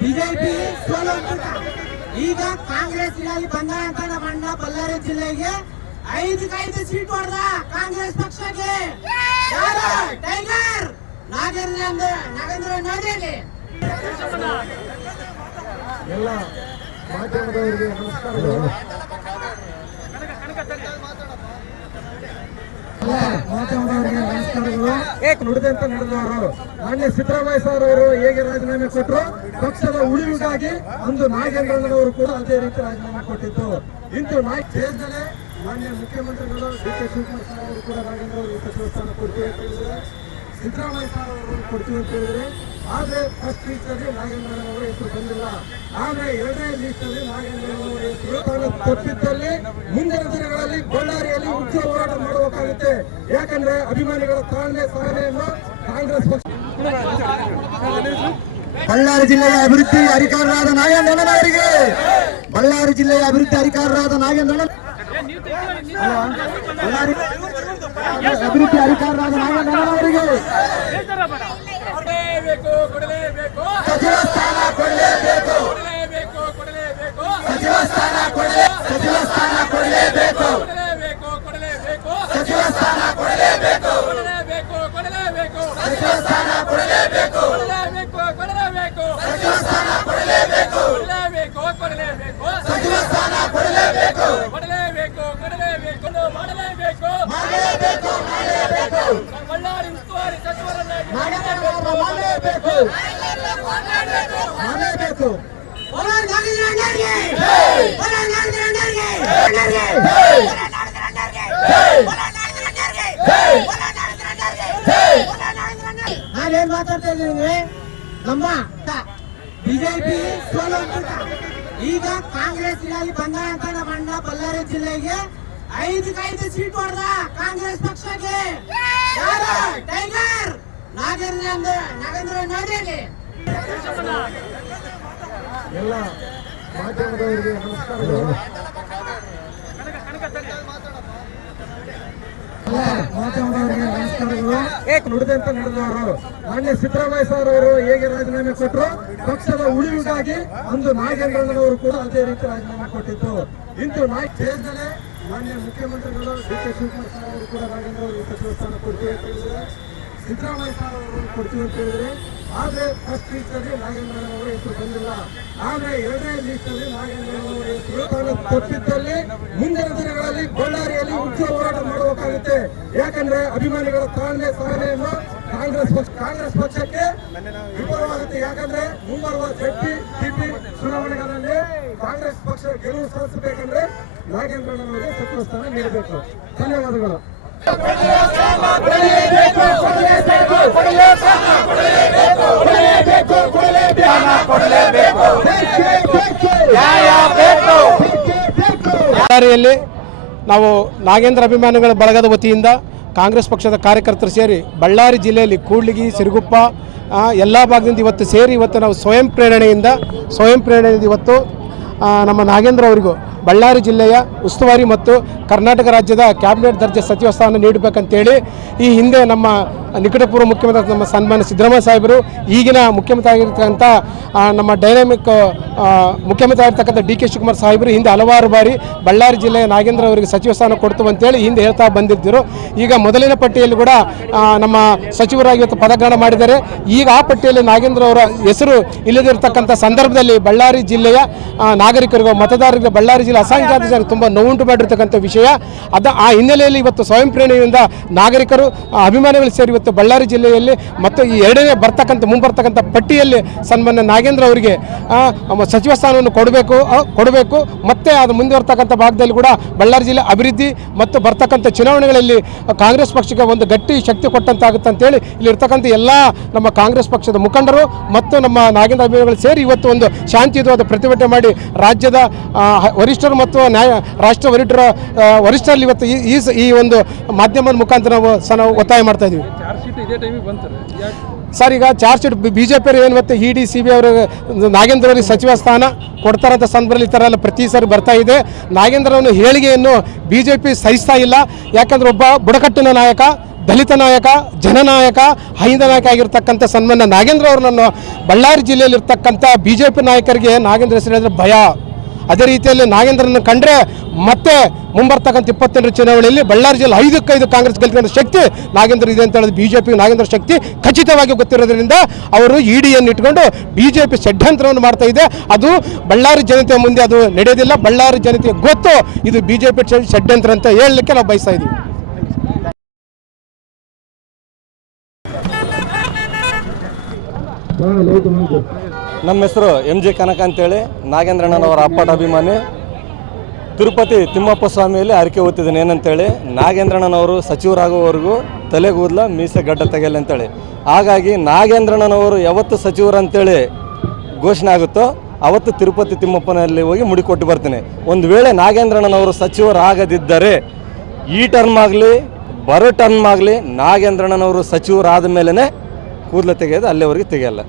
BJP ಸೋಲುವಂತ ಈಗ ಕಾಂಗ್ರೆಸ್ ಬಂದಂತ ನಮ್ಮ ಬಳ್ಳಾರಿ ಜಿಲ್ಲೆಗೆ 5 ಸೀಟ್ ಹೊಡೆದ ಕಾಂಗ್ರೆಸ್ ಪಕ್ಷಕ್ಕೆ ಯಾರು ಟೈಗರ್ ನಾಗೇಂದ್ರ ನಾಡೇಲಿ ಎಲ್ಲ ಮಾಧ್ಯಮದವರಿಗೆ ನಮಸ್ಕಾರಗಳು. ನುಡಿದಂತ ನಡೆದವರು ಮಾನ್ಯ ಸಿದ್ದರಾಮಯ್ಯ ಸರ್ ಅವರು ಹೇಗೆ ರಾಜೀನಾಮೆ ಕೊಟ್ಟರು, ಪಕ್ಷದ ಉಳಿವಿಗಾಗಿ ಅಂದು ನಾಗೇಂದ್ರಣ್ಣನವರು ಕೂಡ ಅದೇ ರೀತಿ ರಾಜೀನಾಮೆ ಕೊಟ್ಟಿದ್ದು. ಇಂದು ದೇಶದಲ್ಲೇ ಮಾನ್ಯ ಮುಖ್ಯಮಂತ್ರಿಗಳು ಡಿ.ಕೆ. ಶಿವಕುಮಾರ್ ಸರ್ ಅವರು ಕೂಡ ನಾಗೇಂದ್ರ ಅವರು ಸಚಿವ ಸ್ಥಾನ ಕೊಡ್ತೀವಿ ಅಂತ ಹೇಳಿದ್ರೆ, ಸಿದ್ದರಾಮಯ್ಯ ಸರ್ ಅವರು ಕೊಡ್ತೀವಿ ಅಂತ ಹೇಳಿದ್ರೆ, ಆದ್ರೆ ಫಸ್ಟ್ ಲೀಸ್ಟ್ ಅಲ್ಲಿ ನಾಗೇಂದ್ರಣ್ಣನವರ ಹೆಸರು ಬಂದಿಲ್ಲ. ಆದ್ರೆ 2ನೇ ಲೀಸ್ಟ್ ಅಲ್ಲಿ ನಾಗೇಂದ್ರಣ್ಣನವರ ಹೆಸರು ತಪ್ಪಿದ್ದಲ್ಲಿ ಮುಂದಿನ ದಿನಗಳಲ್ಲಿ ಬಳ್ಳಾರಿಯಲ್ಲಿ ಉಗ್ರ ಹೋರಾಟ ಮಾಡಬೇಕಾಗುತ್ತೆ. ಯಾಕಂದ್ರೆ ಅಭಿಮಾನಿಗಳ ತಾಳ್ಮೆ ಸಹನೆಯನ್ನು ಕಾಂಗ್ರೆಸ್ ಪಕ್ಷ ಬಳ್ಳಾರಿ ಜಿಲ್ಲೆಯ ಅಭಿವೃದ್ಧಿ ಅಧಿಕಾರರಾದ ನಾಗೇಂದ್ರಣ್ಣನವರಿಗೆ ಬಳ್ಳಾರಿ ಜಿಲ್ಲೆಯ ಅಭಿವೃದ್ಧಿ ಅಧಿಕಾರರಾದ ನಾಗೇಂದ್ರಣ್ಣ ಅಭಿವೃದ್ಧಿ ಅಧಿಕಾರರಾದ ನಾಗೇಂದ್ರಣ್ಣನವರಿಗೆ ಸಚಿವ ಸ್ಥಾನ ಕೊಡಲೇಬೇಕು, ಸಚಿವ ಸ್ಥಾನ ಕೊಡಲೇಬೇಕು, ಸಚಿವ ಸ್ಥಾನ ಕೊಡಲೇಬೇಕು, ಸಚಿವ ಸ್ಥಾನ ಕೊಡಲೇಬೇಕು, ಸಚಿವ ಸ್ಥಾನ ಕೊಡಲೇಬೇಕು, ಸಚಿವ ಸ್ಥಾನ ಕೊಡಲೇಬೇಕು, ಸಚಿವ ಸ್ಥಾನ ಕೊಡಲೇಬೇಕು, ಮಾಡಲೇಬೇಕು, ಮಾಡಲೇಬೇಕು, ಬಳ್ಳಾರಿ ಉಸ್ತುವಾರಿ ಸಚಿವರನ್ನಾಗಿ ಮಾಡಲೇಬೇಕು, ಮಾಡಲೇಬೇಕು. ನಾವೇನ್ ಮಾತಾಡ್ತಾ ಇದ್ದೀವಿ, ನಮ್ಮ ಬಿಜೆಪಿ ಸೋಲುವಂತ ಈಗ ಕಾಂಗ್ರೆಸ್ ಬಂದಂತ ನಮ್ಮ ಬಳ್ಳಾರಿ ಜಿಲ್ಲೆಗೆ 5 ಸೀಟ್ ಹೊಡೆದ ಕಾಂಗ್ರೆಸ್ ಪಕ್ಷಕ್ಕೆ ಯಾರು ಟೈಗರ್ ನಾಗೇಂದ್ರ ನಾಡೇಲಿ ಎಲ್ಲ ಮಾಧ್ಯಮದವರಿಗೆ ನಮಸ್ಕಾರಗಳು. ನುಡಿದಂತ ನಡೆದವರು ಮಾನ್ಯ ಸಿದ್ದರಾಮಯ್ಯ ಸರ್ ಅವರು ಹೇಗೆ ರಾಜೀನಾಮೆ ಕೊಟ್ಟರು, ಪಕ್ಷದ ಉಳಿವಿಗಾಗಿ ಅಂದು ನಾಗೇಂದ್ರಣ್ಣನವರು ಕೂಡ ಅದೇ ರೀತಿ ರಾಜೀನಾಮೆ ಕೊಟ್ಟಿದ್ದು. ಇಂದು ದೇಶದಲ್ಲೇ ಮಾನ್ಯ ಮುಖ್ಯಮಂತ್ರಿಗಳು ಡಿ.ಕೆ. ಶಿವಕುಮಾರ್ ಸರ್ ಅವರು ಕೂಡ ನಾಗೇಂದ್ರ ಅವರು ಸಚಿವ ಸ್ಥಾನ ಕೊಡ್ತೀವಿ ಅಂತ ಹೇಳಿದ್ರೆ, ಸಿದ್ದರಾಮಯ್ಯ ಸರ್ ಅವರು ಕೊಡ್ತೀವಿ ಅಂತ ಹೇಳಿದ್ರೆ, ಆದ್ರೆ ಫಸ್ಟ್ ಲೀಸ್ಟ್ ಅಲ್ಲಿ ನಾಗೇಂದ್ರಣ್ಣನವರ ಹೆಸರು ಬಂದಿಲ್ಲ. ಆದ್ರೆ 2ನೇ ಲೀಸ್ಟ್ ಅಲ್ಲಿ ನಾಗೇಂದ್ರಣ್ಣನವರ ಹೆಸರು ತಪ್ಪಿದ್ದಲ್ಲಿ ಮುಂದಿನ ದಿನಗಳಲ್ಲಿ ಬಳ್ಳಾರಿಯಲ್ಲಿ ಉಗ್ರ ಹೋರಾಟ ಮಾಡಬೇಕಾಗುತ್ತೆ. ಯಾಕಂದ್ರೆ ಅಭಿಮಾನಿಗಳ ತಾಳ್ಮೆ ಸಹನೆಯನ್ನು ಕಾಂಗ್ರೆಸ್ ಪಕ್ಷಕ್ಕೆ ವಿಫಲವಾಗುತ್ತೆ. ಯಾಕಂದ್ರೆ ಮುಂಬರುವ ಜಡ್ಪಿ ಚುನಾವಣೆಗಳಲ್ಲಿ ಕಾಂಗ್ರೆಸ್ ಪಕ್ಷ ಗೆಲುವು ಸಾಧಿಸಬೇಕಂದ್ರೆ ನಾಗೇಂದ್ರಣ್ಣನವರಿಗೆ ಸಚಿವ ಸ್ಥಾನ ನೀಡಬೇಕು. ಧನ್ಯವಾದಗಳು. ಬಳ್ಳಾರಿಯಲ್ಲಿ ನಾವು ನಾಗೇಂದ್ರ ಅಭಿಮಾನಿಗಳ ಬಳಗದ ವತಿಯಿಂದ ಕಾಂಗ್ರೆಸ್ ಪಕ್ಷದ ಕಾರ್ಯಕರ್ತರು ಸೇರಿ ಬಳ್ಳಾರಿ ಜಿಲ್ಲೆಯಲ್ಲಿ ಕೂಡ್ಲಿಗಿ, ಸಿರುಗುಪ್ಪ ಎಲ್ಲ ಭಾಗದಿಂದ ಇವತ್ತು ಸೇರಿ ಇವತ್ತು ನಾವು ಸ್ವಯಂ ಪ್ರೇರಣೆಯಿಂದ ಇವತ್ತು ನಮ್ಮ ನಾಗೇಂದ್ರ ಅವರಿಗೂ ಬಳ್ಳಾರಿ ಜಿಲ್ಲೆಯ ಉಸ್ತುವಾರಿ ಮತ್ತು ಕರ್ನಾಟಕ ರಾಜ್ಯದ ಕ್ಯಾಬಿನೆಟ್ ದರ್ಜೆ ಸಚಿವ ಸ್ಥಾನ ನೀಡಬೇಕಂತೇಳಿ ಈ ಹಿಂದೆ ನಮ್ಮ ನಿಕಟಪೂರ್ವ ಮುಖ್ಯಮಂತ್ರಿ ನಮ್ಮ ಸನ್ಮಾನ್ಯ ಸಿದ್ದರಾಮಯ್ಯ ಸಾಹೇಬರು, ಈಗಿನ ಮುಖ್ಯಮಂತ್ರಿ ಆಗಿರ್ತಕ್ಕಂಥ ನಮ್ಮ ಡೈನಾಮಿಕ್ ಮುಖ್ಯಮಂತ್ರಿ ಆಗಿರ್ತಕ್ಕಂಥ ಡಿ.ಕೆ. ಶಿವಕುಮಾರ್ ಸಾಹೇಬರು ಹಿಂದೆ ಹಲವಾರು ಬಾರಿ ಬಳ್ಳಾರಿ ಜಿಲ್ಲೆಯ ನಾಗೇಂದ್ರ ಅವರಿಗೆ ಸಚಿವ ಸ್ಥಾನ ಕೊಡ್ತು ಅಂತೇಳಿ ಹಿಂದೆ ಹೇಳ್ತಾ ಬಂದಿದ್ದರು. ಈಗ ಮೊದಲಿನ ಪಟ್ಟಿಯಲ್ಲಿ ಕೂಡ ನಮ್ಮ ಸಚಿವರಾಗಿ ಇವತ್ತು ಪದಗ್ರಹಣ ಮಾಡಿದ್ದಾರೆ. ಈಗ ಆ ಪಟ್ಟಿಯಲ್ಲಿ ನಾಗೇಂದ್ರ ಅವರ ಹೆಸರು ಇಲ್ಲದಿರತಕ್ಕಂಥ ಸಂದರ್ಭದಲ್ಲಿ ಬಳ್ಳಾರಿ ಜಿಲ್ಲೆಯ ನಾಗರಿಕರಿಗೂ ಮತದಾರರಿಗೆ ಬಳ್ಳಾರಿ ಜಿಲ್ಲೆ ಅಸಂಖ್ಯಾತ ಜನರಿಗೆ ತುಂಬ ನೋವುಂಟು ಮಾಡಿರ್ತಕ್ಕಂಥ ವಿಷಯ. ಆ ಹಿನ್ನೆಲೆಯಲ್ಲಿ ಇವತ್ತು ಸ್ವಯಂ ಪ್ರೇರಣೆಯಿಂದ ನಾಗರಿಕರು ಅಭಿಮಾನಿಗಳು ಸೇರಿ ಇವತ್ತು ಬಳ್ಳಾರಿ ಜಿಲ್ಲೆಯಲ್ಲಿ ಮತ್ತು ಈ 2ನೇ ಮುಂಬರ್ತಕ್ಕಂಥ ಪಟ್ಟಿಯಲ್ಲಿ ಸನ್ಮಾನ್ಯ ನಾಗೇಂದ್ರ ಅವರಿಗೆ ಸಚಿವ ಸ್ಥಾನವನ್ನು ಕೊಡಬೇಕು ಮತ್ತು ಅದು ಮುಂದುವರ್ತಕ್ಕಂಥ ಭಾಗದಲ್ಲಿ ಕೂಡ ಬಳ್ಳಾರಿ ಜಿಲ್ಲೆ ಅಭಿವೃದ್ಧಿ ಮತ್ತು ಬರ್ತಕ್ಕಂಥ ಚುನಾವಣೆಗಳಲ್ಲಿ ಕಾಂಗ್ರೆಸ್ ಪಕ್ಷಕ್ಕೆ ಒಂದು ಗಟ್ಟಿ ಶಕ್ತಿ ಕೊಟ್ಟಂತಾಗುತ್ತೆ ಅಂತೇಳಿ ಇಲ್ಲಿರ್ತಕ್ಕಂಥ ಎಲ್ಲ ನಮ್ಮ ಕಾಂಗ್ರೆಸ್ ಪಕ್ಷದ ಮುಖಂಡರು ಮತ್ತು ನಮ್ಮ ನಾಗೇಂದ್ರ ಅಭಿಮಾನಿಗಳು ಸೇರಿ ಇವತ್ತು ಒಂದು ಶಾಂತಿಯುತವಾದ ಪ್ರತಿಭಟನೆ ಮಾಡಿ ರಾಜ್ಯದ ವರಿಷ್ಠರು ಮತ್ತು ರಾಷ್ಟ್ರ ವರಿಷ್ಠರಲ್ಲಿ ಇವತ್ತು ಈ ಒಂದು ಮಾಧ್ಯಮದ ಮುಖಾಂತರ ನಾವು ಒತ್ತಾಯ ಮಾಡ್ತಾ ಇದ್ದೀವಿ. ಸರ್ ಈಗ ಚಾರ್ಜ್ ಶೀಟ್ BJP ಏನು ಮತ್ತೆ ED CBI ಅವರು ನಾಗೇಂದ್ರ ಅವರಿಗೆ ಸಚಿವ ಸ್ಥಾನ ಕೊಡ್ತಾರಂಥ ಸಂದರ್ಭದಲ್ಲಿ ಈ ಥರ ಎಲ್ಲ ಪ್ರತಿ ಸಾರಿ ಬರ್ತಾ ಇದೆ. ನಾಗೇಂದ್ರವನ್ನು ಹೇಳಿಕೆಯನ್ನು BJP ಸಹಿಸ್ತಾ ಇಲ್ಲ. ಯಾಕಂದ್ರೆ ಒಬ್ಬ ಬುಡಕಟ್ಟಿನ ನಾಯಕ, ದಲಿತ ನಾಯಕ, ಜನನಾಯಕ, ಹೈಂದ ನಾಯಕ ಆಗಿರ್ತಕ್ಕಂಥ ಸನ್ಮಾನ್ಯ ನಾಗೇಂದ್ರ ಅವರನ್ನು ಬಳ್ಳಾರಿ ಜಿಲ್ಲೆಯಲ್ಲಿರ್ತಕ್ಕಂಥ BJP ನಾಯಕರಿಗೆ ನಾಗೇಂದ್ರ ಹೆಸರು ಹೇಳಿದ್ರೆ ಭಯ. ಅದೇ ರೀತಿಯಲ್ಲಿ ನಾಗೇಂದ್ರನ ಕಂಡ್ರೆ ಮತ್ತೆ ಮುಂಬರ್ತಕ್ಕಂಥ 22 ಚುನಾವಣೆಯಲ್ಲಿ ಬಳ್ಳಾರಿ ಜಿಲ್ಲೆ 5-5 ಕಾಂಗ್ರೆಸ್ ಗೆಲ್ತಕ್ಕಂಥ ಶಕ್ತಿ ನಾಗೇಂದ್ರ ಇದೆ ಅಂತ ಹೇಳಿದ್ರೆ BJP ನಾಗೇಂದ್ರ ಶಕ್ತಿ ಖಚಿತವಾಗಿ ಗೊತ್ತಿರೋದ್ರಿಂದ ಅವರು EDಯನ್ನು ಇಟ್ಕೊಂಡು BJP ಷಡ್ಯಂತ್ರವನ್ನು ಮಾಡ್ತಾ ಇದೆ. ಅದು ಬಳ್ಳಾರಿ ಜನತೆಯ ಮುಂದೆ ಅದು ನಡೆಯೋದಿಲ್ಲ. ಬಳ್ಳಾರಿ ಜನತೆಗೆ ಗೊತ್ತು ಇದು BJP ಷಡ್ಯಂತ್ರ ಅಂತ ಹೇಳಲಿಕ್ಕೆ ನಾವು ಬಯಸ್ತಾ ಇದ್ದೀವಿ. ನಮ್ಮ ಹೆಸರು MJ ಕನಕ ಅಂತೇಳಿ, ನಾಗೇಂದ್ರಣ್ಣನವರ ಅಪ್ಪಟ ಅಭಿಮಾನಿ. ತಿರುಪತಿ ತಿಮ್ಮಪ್ಪ ಸ್ವಾಮಿಯಲ್ಲಿ ಅರಿಕೆ ಹೊತ್ತಿದ್ದೇನೆ ಏನಂತೇಳಿ, ನಾಗೇಂದ್ರಣ್ಣನವರು ಸಚಿವರಾಗುವವರೆಗೂ ತಲೆಗೂದಲ ಮೀಸೆ ಗಡ್ಡ ತೆಗೆಯಲ್ಲ ಅಂತೇಳಿ. ಹಾಗಾಗಿ ನಾಗೇಂದ್ರಣ್ಣನವರು ಯಾವತ್ತು ಸಚಿವರಂತೇಳಿ ಘೋಷಣೆ ಆಗುತ್ತೋ ಅವತ್ತು ತಿರುಪತಿ ತಿಮ್ಮಪ್ಪನಲ್ಲಿ ಹೋಗಿ ಮುಡಿಕೊಟ್ಟು ಬರ್ತೀನಿ. ಒಂದು ವೇಳೆ ನಾಗೇಂದ್ರಣ್ಣನವರು ಸಚಿವರಾಗದಿದ್ದರೆ ಈ ಟರ್ಮ್ ಆಗಲಿ ಬರೋ ಟರ್ಮ್ ಆಗಲಿ ನಾಗೇಂದ್ರಣ್ಣನವರು ಸಚಿವರಾದ ಮೇಲೇ ಕೂದಲು ತೆಗೆಯೋದು, ಅಲ್ಲಿವರೆಗೆ ತೆಗೆಯಲ್ಲ.